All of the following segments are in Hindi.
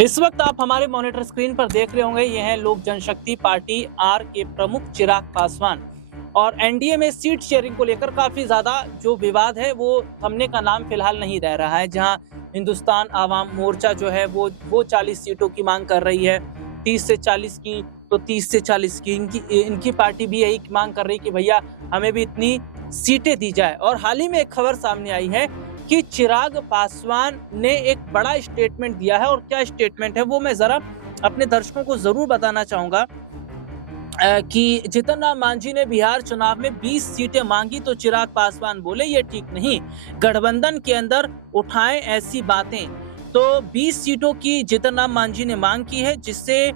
इस वक्त आप हमारे मॉनिटर स्क्रीन पर देख रहे होंगे, ये है लोक जनशक्ति पार्टी आर के प्रमुख चिराग पासवान। और एनडीए में सीट शेयरिंग को लेकर काफी ज्यादा जो विवाद है वो थमने का नाम फिलहाल नहीं रह रहा है। जहां हिंदुस्तान आवाम मोर्चा जो है वो 40 सीटों की मांग कर रही है, 30 से 40 की, तो 30 से 40 की। इनकी पार्टी भी यही मांग कर रही कि भैया हमें भी इतनी सीटें दी जाए। और हाल ही में एक खबर सामने आई है कि चिराग पासवान ने एक बड़ा स्टेटमेंट दिया है। और क्या स्टेटमेंट है वो मैं जरा अपने दर्शकों को जरूर बताना चाहूंगा कि जीतन राम मांझी ने बिहार चुनाव में 20 सीटें मांगी तो चिराग पासवान बोले ये ठीक नहीं, गठबंधन के अंदर उठाएं ऐसी बातें। तो 20 सीटों की जीतन राम मांझी ने मांग की है, जिससे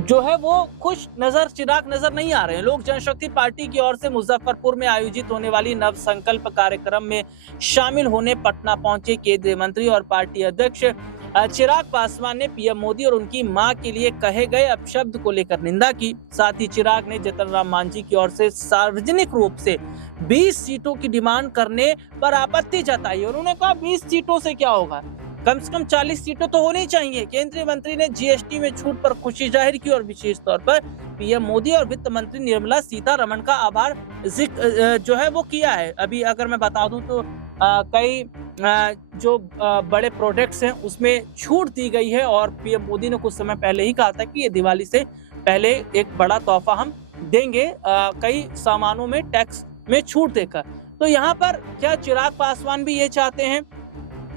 जो है वो खुश नजर चिराग नजर नहीं आ रहे हैं। लोक जनशक्ति पार्टी की ओर से मुजफ्फरपुर में आयोजित होने वाली नव संकल्प कार्यक्रम में शामिल होने पटना पहुंचे केंद्रीय मंत्री और पार्टी अध्यक्ष चिराग पासवान ने पीएम मोदी और उनकी मां के लिए कहे गए अपशब्द को लेकर निंदा की। साथ ही चिराग ने जीतन राम मांझी की ओर से सार्वजनिक रूप से 20 सीटों की डिमांड करने पर आपत्ति जताई। और उन्होंने कहा 20 सीटों से क्या होगा, कम से कम 40 सीटें तो होनी चाहिए। केंद्रीय मंत्री ने जीएसटी में छूट पर खुशी जाहिर की और विशेष तौर पर पीएम मोदी और वित्त मंत्री निर्मला सीतारमण का आभार जो है वो किया है। अभी अगर मैं बता दूं तो कई जो बड़े प्रोडक्ट्स हैं उसमें छूट दी गई है। और पीएम मोदी ने कुछ समय पहले ही कहा था कि ये दिवाली से पहले एक बड़ा तोहफा हम देंगे, कई सामानों में टैक्स में छूट देकर। तो यहाँ पर क्या चिराग पासवान भी ये चाहते हैं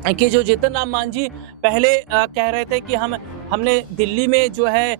कि जो जीतन राम मांझी पहले कह रहे थे कि हमने दिल्ली में जो है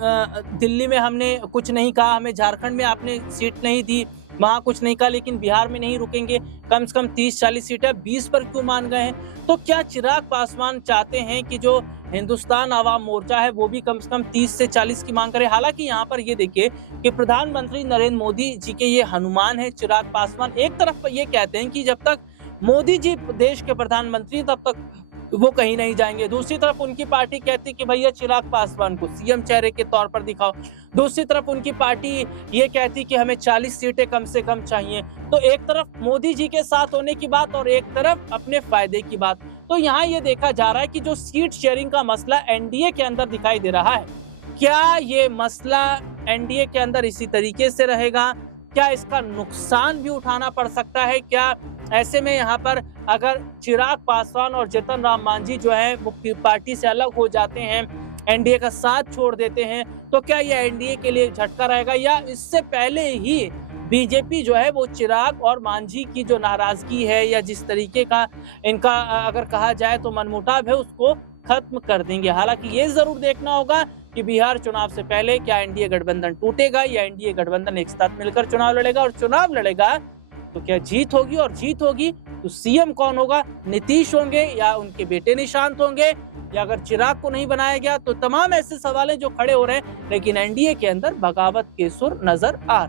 दिल्ली में हमने कुछ नहीं कहा, हमें झारखंड में आपने सीट नहीं दी, वहां कुछ नहीं कहा, लेकिन बिहार में नहीं रुकेंगे, कम से कम 30-40 सीटें 20 पर क्यों मान गए हैं। तो क्या चिराग पासवान चाहते हैं कि जो हिंदुस्तान आवाम मोर्चा है वो भी कम से कम 30 से 40 की मांग करे। हालांकि यहाँ पर ये देखिए कि प्रधानमंत्री नरेंद्र मोदी जी के ये हनुमान है चिराग पासवान। एक तरफ ये कहते हैं कि जब तक मोदी जी देश के प्रधानमंत्री तब तक वो कहीं नहीं जाएंगे, दूसरी तरफ उनकी पार्टी कहती कि भैया चिराग पासवान को सीएम चेहरे के तौर पर दिखाओ, दूसरी तरफ उनकी पार्टी ये कहती कि हमें 40 सीटें कम से कम चाहिए। तो एक तरफ मोदी जी के साथ होने की बात और एक तरफ अपने फायदे की बात। तो यहाँ ये देखा जा रहा है कि जो सीट शेयरिंग का मसला एनडीए के अंदर दिखाई दे रहा है, क्या ये मसला एनडीए के अंदर इसी तरीके से रहेगा, क्या इसका नुकसान भी उठाना पड़ सकता है। क्या ऐसे में यहाँ पर अगर चिराग पासवान और जीतन राम मांझी जो है वो पार्टी से अलग हो जाते हैं, एनडीए का साथ छोड़ देते हैं, तो क्या ये एनडीए के लिए झटका रहेगा, या इससे पहले ही बीजेपी जो है वो चिराग और मांझी की जो नाराजगी है या जिस तरीके का इनका अगर कहा जाए तो मनमुटाव है उसको खत्म कर देंगे। हालांकि ये जरूर देखना होगा कि बिहार चुनाव से पहले क्या एनडीए गठबंधन टूटेगा या एनडीए गठबंधन एक साथ मिलकर चुनाव लड़ेगा। और चुनाव लड़ेगा तो क्या जीत होगी, और जीत होगी तो सीएम कौन होगा, नीतीश होंगे या उनके बेटे निशांत होंगे, या अगर चिराग को नहीं बनाया गया। तो तमाम ऐसे सवाल जो खड़े हो रहे हैं, लेकिन एनडीए के अंदर बगावत के सुर नजर आ रहे हैं।